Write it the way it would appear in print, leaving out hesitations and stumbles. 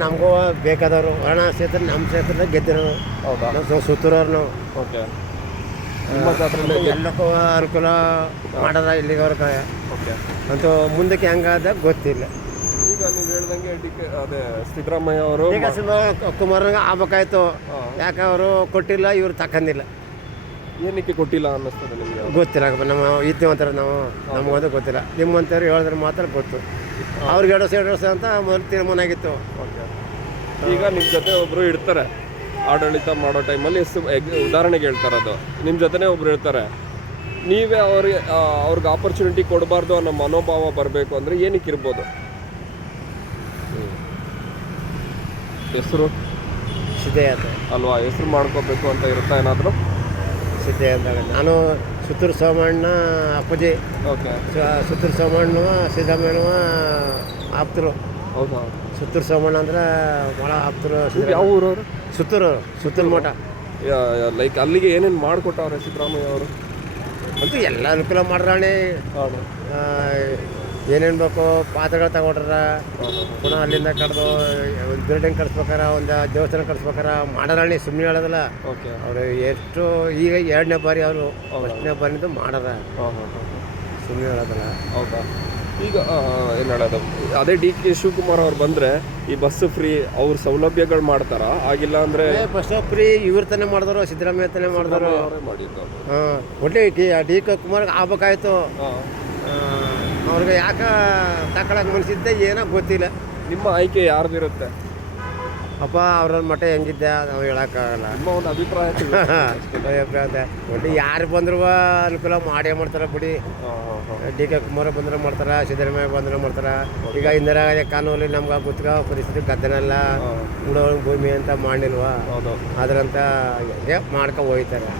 ನಮಗೂ ಬೇಕಾದವರು ವರ್ಣ ಕ್ಷೇತ್ರ ನಮ್ಮ ಕ್ಷೇತ್ರದಾಗ ಗೆದ್ದಿರೋರು. ಹೌದಾ? ನಾವು ಸುತ್ತೂರವ್ರು ನಾವು. ಓಕೆ. ನಿಮ್ಮ ಜಾತ್ರೆ ಎಲ್ಲಕ್ಕೂ ಅನುಕೂಲ ಮಾಡದ ಇಲ್ಲಿಗವ್ರಿಗೆ. ಓಕೆ. ಅಂತೂ ಮುಂದಕ್ಕೆ ಹೆಂಗಾದ ಗೊತ್ತಿಲ್ಲ. ಈಗ ನೀವು ಹೇಳ್ದಂಗೆ ಅದೇ ಸಿದ್ದರಾಮಯ್ಯ ಅವರು ಈಗ ಕುಮಾರನಿಗೆ ಆಗ್ಬೇಕಾಯ್ತು. ಯಾಕೆ ಅವರು ಕೊಟ್ಟಿಲ್ಲ, ಇವ್ರು ತಕ್ಕಂದಿಲ್ಲ. ಏನಕ್ಕೆ ಕೊಟ್ಟಿಲ್ಲ ಅನ್ನಿಸ್ತದೆ ನಿಮಗೆ? ಗೊತ್ತಿಲ್ಲ. ನಮ್ಮ ಇದ್ದೀವಂತಾರೆ ನಾವು, ನಮಗಂತೂ ಗೊತ್ತಿಲ್ಲ. ನಿಮ್ಮಂಥವ್ರು ಹೇಳಿದ್ರೆ ಮಾತ್ರ ಗೊತ್ತು. ಅವ್ರಿಗೆ 2 ವರ್ಷ ಅಂತ ಮೊದಲು ತೀರ್ಮಾನ ಆಗಿತ್ತು. ಓಕೆ. ಈಗ ನಿಮ್ಮ ಜೊತೆ ಒಬ್ಬರು ಇರ್ತಾರೆ ಆಡಳಿತ ಮಾಡೋ ಟೈಮಲ್ಲಿ, ಉದಾಹರಣೆಗೆ ಹೇಳ್ತಾರೆ, ಅದು ನಿಮ್ಮ ಜೊತೆನೇ ಒಬ್ರು ಇರ್ತಾರೆ. ನೀವೇ ಅವ್ರಿಗೆ ಆಪರ್ಚುನಿಟಿ ಕೊಡಬಾರ್ದು ಅನ್ನೋ ಮನೋಭಾವ ಬರಬೇಕು ಅಂದರೆ ಏನಕ್ಕೆ ಇರ್ಬೋದು? ಹೆಸರು ಸಿದ್ಧಯ್ಯ ಅಲ್ವಾ? ಹೆಸರು ಮಾಡ್ಕೋಬೇಕು ಅಂತ ಇರುತ್ತಾ ಏನಾದರೂ? ಸಿದ್ಧಯ್ಯ ಅಂತ ನಾನು ಸುತ್ತೂರು ಸೋಮಣ್ಣ ಅಪ್ಪಾಜಿ. ಓಕೆ. ಸುತ್ತೂರು ಸೋಮಣ್ಣ ಸಿದ್ದರಾಮಯ್ಯ ಆಪ್ತರು. ಹೌದಾ? ಸುತ್ತೂರು ಸೋಮಣ್ಣ ಅಂದ್ರೆ ಭಾಳ ಆಪ್ತರು. ಯಾವ ಊರವರು? ಸುತ್ತೂರು ಮಠ. ಲೈಕ್ ಅಲ್ಲಿಗೆ ಏನೇನು ಮಾಡಿಕೊಟ್ಟವ್ರೆ ಸಿದ್ದರಾಮಯ್ಯ ಅವರು? ಅಂತೂ ಎಲ್ಲ ಅನುಕೂಲ ಮಾಡ್ರಾಣಿ. ಏನೇನು ಬೇಕು ಪಾತ್ರೆಗಳು ತಗೊಂಡ್ರ, ಪುನಃ ಅಲ್ಲಿಂದ ಕಡ್ದು ಒಂದು ಬಿಲ್ಡಿಂಗ್ ಕಟ್ಸ್ಬೇಕಾರ, ಒಂದು ದೇವಸ್ಥಾನ ಕಟ್ಸ್ಬೇಕಾರ ಮಾಡರಾಣಿ. ಸುಮ್ಮನೆ ಹೇಳೋದಿಲ್ಲ. ಓಕೆ. ಅವರು ಎಷ್ಟು ಈಗ 2ನೇ ಬಾರಿ ಅವರು 1ನೇ ಬಾರಿನಿಂದ ಮಾಡಾರ. ಸುಮ್ಮನೆ ಹೇಳೋದಿಲ್ಲ. ಹೌದಾ? ಈಗ ಏನು ಹೇಳೋದು, ಅದೇ ಡಿ.ಕೆ. ಶಿವಕುಮಾರ್ ಅವ್ರು ಬಂದರೆ ಈ ಬಸ್ ಫ್ರೀ ಅವ್ರ ಸೌಲಭ್ಯಗಳು ಮಾಡ್ತಾರಾ? ಆಗಿಲ್ಲ ಅಂದರೆ ಬಸ್ ಫ್ರೀ ಇವ್ರ ತಾನೇ ಮಾಡಿದ್ರು, ಸಿದ್ದರಾಮಯ್ಯ ತಾನೇ ಮಾಡಿದ್ರು. ಒಟ್ಟೆ ಡಿ.ಕೆ. ಕುಮಾರ್ಗೆ ಆಗ್ಬೇಕಾಯ್ತು. ಅವ್ರಿಗೆ ಯಾಕೆ ತಗೊಳಕ್ಕೆ ಮನಸ್ಸಿದ್ದೆ ಏನೋ ಗೊತ್ತಿಲ್ಲ. ನಿಮ್ಮ ಆಯ್ಕೆ ಯಾರ್ದಿರುತ್ತೆ? ಅಪ್ಪ ಅವ್ರ ಮಠ ಹೆಂಗಿದ್ದೆ ನಾವು ಹೇಳೋಕ್ಕಾಗಲ್ಲ. ನಿಮ್ಮ ಒಂದು ಅಭಿಪ್ರಾಯ ಅಭಿಪ್ರಾಯ ಒಟ್ಟು ಯಾರು ಬಂದರೂ ಅನುಕೂಲ ಮಾಡೇ ಮಾಡ್ತಾರೆ ಬಿಡಿ. ಡಿ.ಕೆ. ಕುಮಾರ್ ಬಂದರೂ ಮಾಡ್ತಾರೆ, ಸಿದ್ದರಾಮಯ್ಯ ಬಂದರೂ ಮಾಡ್ತಾರೆ. ಈಗ ಇಂದಿರಾ ಕಾನೂನಲ್ಲಿ ನಮ್ಗೆ ಗೊತ್ತಿರೋ ಪರಿಸ್ಥಿತಿ ಗದ್ದೆನೆಲ್ಲ ಉಡೋಣ ಭೂಮಿ ಅಂತ ಮಾಡಿಲ್ವಾ? ಅದರಂತ ಮಾಡ್ಕೊ ಹೋಗ್ತಾರೆ.